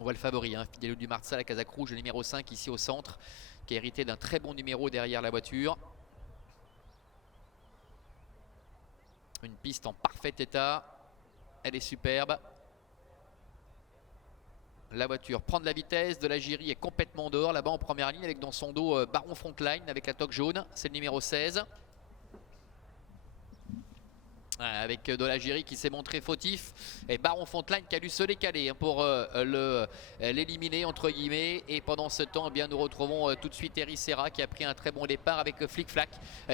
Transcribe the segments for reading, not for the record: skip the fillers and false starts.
On voit le favori, hein, Fidelio du Marza, la Casaque rouge, le numéro 5 ici au centre, qui a hérité d'un très bon numéro derrière la voiture. Une piste en parfait état, elle est superbe. La voiture prend de la vitesse, de la Giry est complètement dehors là-bas en première ligne avec dans son dos Baron Frontline avec la toque jaune, c'est le numéro 16. Avec de la Giry qui s'est montré fautif et Baron Frontline qui a dû se décaler pour l'éliminer entre guillemets. Et pendant ce temps, eh bien, nous retrouvons tout de suite Eric Serra qui a pris un très bon départ avec Flic Flac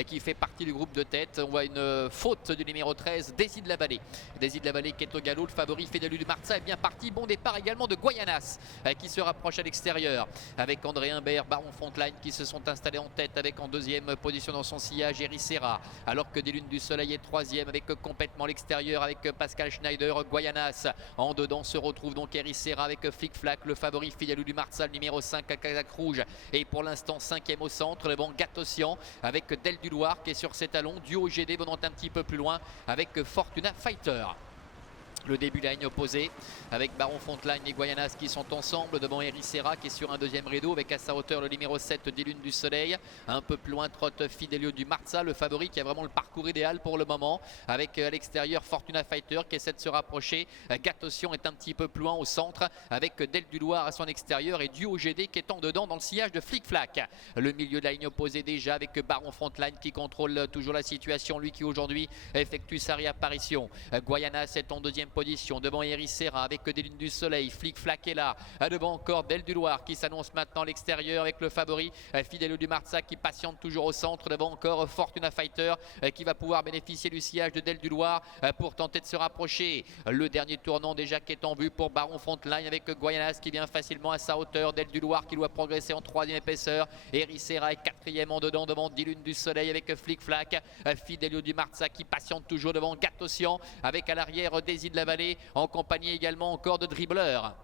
qui fait partie du groupe de tête. On voit une faute du numéro 13, Désir de la Vallée. Désir de la Vallée qui est au galop, le favori Fidelio du Marza est bien parti. Bon départ également de Guayanas qui se rapproche à l'extérieur avec André Humbert, Baron Frontline qui se sont installés en tête avec en deuxième position dans son sillage Eric Serra, alors que des Lunes du Soleil est troisième avec complètement l'extérieur avec Pascal Schneider. Guayanas en dedans se retrouve donc Eric Serra avec Flic Flac, le favori Fidelio du Marza, numéro 5 à Casaque rouge, et pour l'instant cinquième au centre, le bon Gatosian avec Del du Loir qui est sur ses talons, Duo GD venant un petit peu plus loin avec Fortuna Fighter. Le début de la ligne opposée avec Baron Frontline et Guayanas qui sont ensemble devant Eric Serra qui est sur un deuxième rideau avec à sa hauteur le numéro 7 des Lunes du Soleil. Un peu plus loin trotte Fidelio du Marza, le favori qui a vraiment le parcours idéal pour le moment avec à l'extérieur Fortuna Fighter qui essaie de se rapprocher. Gatosian est un petit peu plus loin au centre avec Del du Loir à son extérieur et Duo GD qui est en dedans dans le sillage de Flic Flac. Le milieu de la ligne opposée déjà avec Baron Frontline qui contrôle toujours la situation, lui qui aujourd'hui effectue sa réapparition. Guayanas est en deuxième position devant Eric Serra avec des Lunes du Soleil. Flic Flac est là, devant encore Del du Loir qui s'annonce maintenant à l'extérieur avec le favori Fidelio du Marza qui patiente toujours au centre, devant encore Fortuna Fighter qui va pouvoir bénéficier du sillage de Del du Loir pour tenter de se rapprocher. Le dernier tournant déjà qui est en vue pour Baron Frontline avec Guayanas qui vient facilement à sa hauteur, Del du Loir qui doit progresser en troisième épaisseur, Eric Serra est quatrième en dedans devant des Lunes du Soleil avec Flic Flac. Fidelio du Marza qui patiente toujours devant Gatosian avec à l'arrière Désir de la Vallée en compagnie également encore de dribbleurs.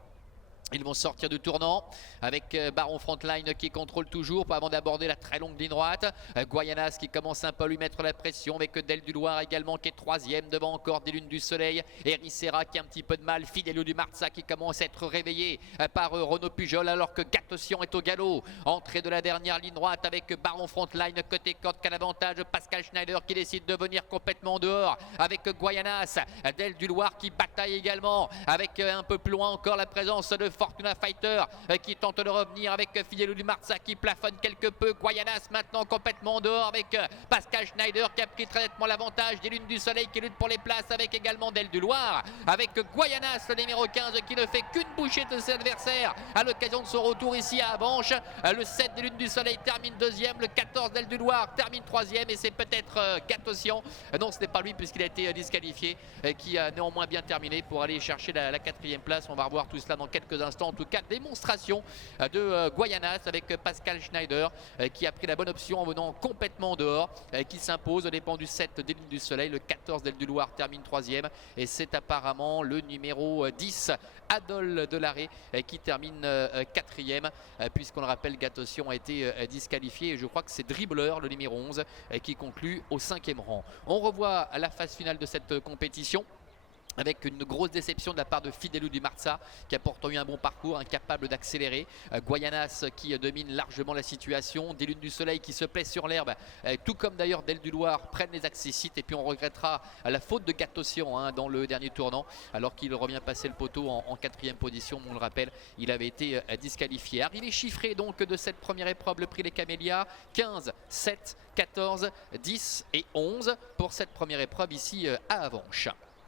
Ils vont sortir du tournant avec Baron Frontline qui contrôle toujours avant d'aborder la très longue ligne droite. Guayanas qui commence un peu à lui mettre la pression avec Del du Loir également qui est troisième devant encore des Lunes du Soleil. Eric Serra qui a un petit peu de mal. Fidelio du Marza qui commence à être réveillé par Renaud Pujol alors que Gatosian est au galop. Entrée de la dernière ligne droite avec Baron Frontline côté corde qu'à l'avantage. Pascal Schneider qui décide de venir complètement dehors avec Guayanas. Del du Loir qui bataille également avec un peu plus loin encore la présence de Fortuna Fighter qui tente de revenir avec Fidelio du Marza qui plafonne quelque peu. Guayanas maintenant complètement dehors avec Pascal Schneider qui a pris très nettement l'avantage des Lunes du Soleil qui lutte pour les places avec également Del du Loir avec Guayanas le numéro 15 qui ne fait qu'une bouchée de ses adversaires à l'occasion de son retour ici à Avanches. Le 7 des Lunes du Soleil termine deuxième, le 14 Del du Loir termine troisième et c'est peut-être Gatosian, non ce n'est pas lui puisqu'il a été disqualifié, qui a néanmoins bien terminé pour aller chercher la quatrième place. On va revoir tout cela dans quelques instants. En tout cas, démonstration de Guayanas avec Pascal Schneider qui a pris la bonne option en venant complètement dehors, qui s'impose au dépend du 7 des Lunes du Soleil. Le 14 Del du Loir termine troisième et c'est apparemment le numéro 10 Adol Delaré qui termine quatrième puisqu'on le rappelle Gatosian a été disqualifié et je crois que c'est Dribbler le numéro 11 qui conclut au 5e rang. On revoit la phase finale de cette compétition avec une grosse déception de la part de Fidelio du Marza qui a pourtant eu un bon parcours, incapable d'accélérer. Guayanas qui domine largement la situation. Des Lunes du Soleil qui se plaît sur l'herbe, tout comme d'ailleurs Del du Loir prennent les accessites. Et puis on regrettera la faute de Gatosian dans le dernier tournant alors qu'il revient passer le poteau en quatrième position. On le rappelle, il avait été disqualifié. Arrivé chiffré donc de cette première épreuve, le prix des Camélias, 15, 7, 14, 10 et 11 pour cette première épreuve ici à Avanches.